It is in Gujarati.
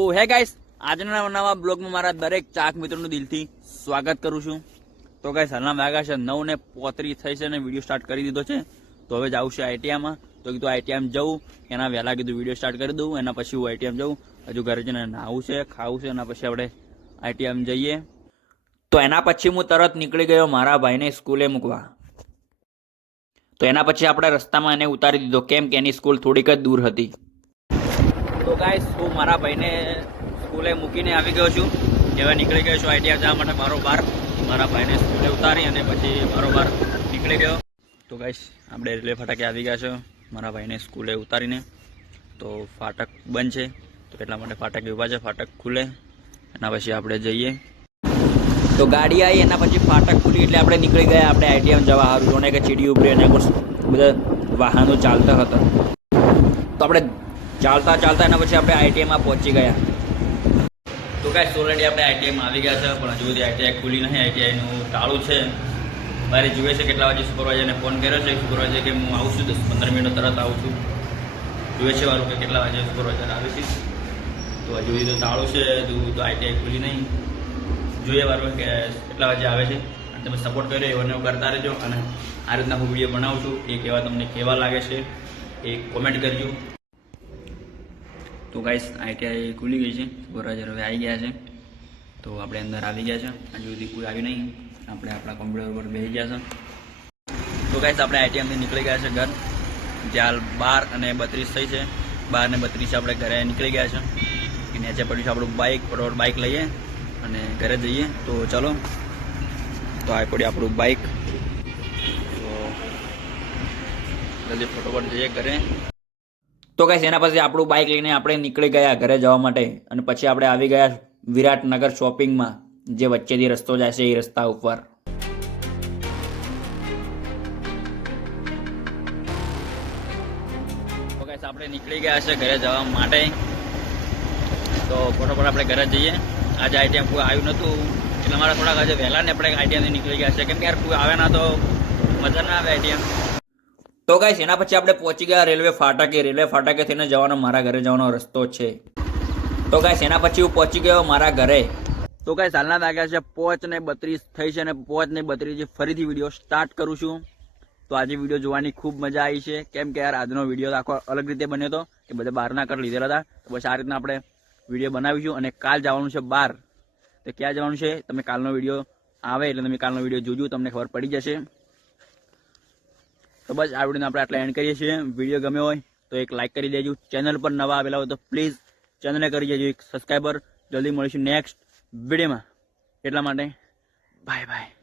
તો હે ગાઈસ, આજના નવા બ્લોગમાં મારા દરેક ચાક મિત્રોનું દિલથી સ્વાગત કરું છું. તો ગાઈસ, હાલના વાગ્યા છે 9:35 થઈ છે અને વિડીયો સ્ટાર્ટ કરી દીધો છે. તો હવે જાઉં છે આઈટીઆઈમાં. તો કીધું આઈટીઆઈમાં જવું એના વહેલા કીધું વિડીયો સ્ટાર્ટ કરી દઉં, એના પછી હું આઈટીઆઈમાં જવું. હજુ ઘરે જઈને નાવું છે, ખાવું છે, એના પછી આપણે આઈટીઆઈમાં જઈએ. તો એના પછી હું તરત નીકળી ગયો મારા ભાઈને સ્કૂલે મૂકવા. તો એના પછી આપણે રસ્તામાં એને ઉતારી દીધો, કેમ કે એની સ્કૂલ થોડીક જ દૂર હતી. તો ગાઈસ, હું મારા ભાઈને સ્કૂલે મૂકીને આવી ગયો છું. હવે નીકળી ગયો છું આઈટીઆઈ જવા માટે બારોબાર. મારા ભાઈને સ્કૂલે ઉતારી અને પછી બારોબાર નીકળી ગયો. તો ગાઈસ, આપણે રેલવે ફાટકે આવી ગયા છે મારા ભાઈને સ્કૂલે ઉતારીને. તો ફાટક બંધ છે, તો એટલા માટે ફાટક ઊભા છે. ફાટક ખુલે એના પછી આપણે જઈએ. તો ગાડી આવી એના પછી ફાટક ખુલી એટલે આપણે નીકળી ગયા આપણે આઈટીઆઈ જવા. સારું જોને કે ચીડી ઉભરી અને બધા વાહનો ચાલતા હતા. તો આપણે ચાલતા એના પછી આપણે આઈટીઆઈમાં પહોંચી ગયા. તો ગાઈસ, ઓલરેડી આપણે આઈટીઆઈમાં આવી ગયા છે, પણ હજુ સુધી આઈટીઆઈ ખુલી નહીં. આઈટીઆઈનું તાળું છે. મારે જુએ છે કેટલા વાગે સુપરવાઇઝરને ફોન કર્યો છે. સુપરવાઇઝર કે હું આવું છું 10-15 મિનિટ તરત આવું છું. જુએ છે મારું કે કેટલા વાગે સુપરવાઇઝર આવે છે. તો હજુ સુધી તો તાળું છે, હજુ તો આઈટીઆઈ ખુલી નહીં. જોઈએ મારું કે કેટલા વાગે આવે છે. અને તમે સપોર્ટ કર્યો એવો કરતા રહેજો. અને આ રીતના હું વિડીયો બનાવું છું એ તમને કેવા લાગે છે એ કોમેન્ટ કરજો. તો ગાઈસ, આઈટીઆઈ ખુલી ગઈ છે. સુપરવાઇઝર હવે આવી ગયા છે. તો આપણે અંદર આવી ગયા છે. હજુ સુધી કોઈ આવ્યું નહીં. આપણે આપણા કોમ્પ્યુટર પર બેસી ગયા છે. તો ગાઈસ, આપણે આઈટીઆઈમાંથી નીકળી ગયા છે ઘર. જ્યાં 12:32 થઈ છે. 12:32 આપણે ઘરે નીકળી ગયા છે. નીચે પડ્યું છે આપણું બાઇક. ફટોફટ બાઇક લઈએ અને ઘરે જઈએ. તો ચલો, તો આ પડ્યું આપણું બાઇક. તો જલ્દી ફટોફટ જઈએ ઘરે. તો ગાઈસ, એના પછી આપણું બાઇક લઈને આપણે નીકળી ગયા ઘરે જવા માટે. અને પછી આપણે આવી ગયા વિરાટનગર શોપિંગમાં, જે વચ્ચેથી રસ્તો જાય છે એ રસ્તા ઉપર. તો ગાઈસ, આપણે નીકળી ગયા છે ઘરે જવા માટે. તો ફટોફટ આપણે ઘરે જઈએ. આજે આઈટીએમ કોઈ આવ્યું નહોતું એટલે મારા થોડાક આજે વહેલા ને આપણે આઈટીએમથી નીકળી ગયા છે, કેમ કે યાર કોઈ આવે ના તો મજા ના આવે આઈટીએમ. તો ગાઈસ, એના પછી આપણે પહોંચી ગયા રેલવે ફાટકે. રેલવે ફાટકે થઈને જવાનો મારા ઘરે જવાનો રસ્તો છે. તો ગાઈસ, એના પછી હું પહોંચી ગયો મારા ઘરે. તો ગાઈસ, હાલના વાગ્યા છે 5:32 થઈ છે અને 5:32 ફરીથી વિડીયો સ્ટાર્ટ કરું છું. તો આજે વિડીયો જોવાની ખૂબ મજા આવી છે, કેમ કે યાર આજનો વિડીયો આખો અલગ રીતે બન્યો હતો કે બધા બહારના કર લીધેલા હતા. તો બસ આ રીતના આપણે વિડીયો બનાવીશું. અને કાલ જવાનું છે બહાર. તો ક્યાં જવાનું છે તમે કાલનો વિડીયો આવે એટલે તમે કાલનો વિડીયો જોજો, તમને ખબર પડી જશે. તો બસ આ વિડીયોને આપણે આટલા એન્ડ કરીએ છીએ. વિડીયો ગમ્યો હોય તો એક લાઇક કરી દેજો. ચેનલ પર નવા આવેલા હોય તો પ્લીઝ ચેનલને કરી દેજો એક સબસ્ક્રાઈબર. જલ્દી મળીશું નેક્સ્ટ વિડીયોમાં. એટલા માટે બાય બાય.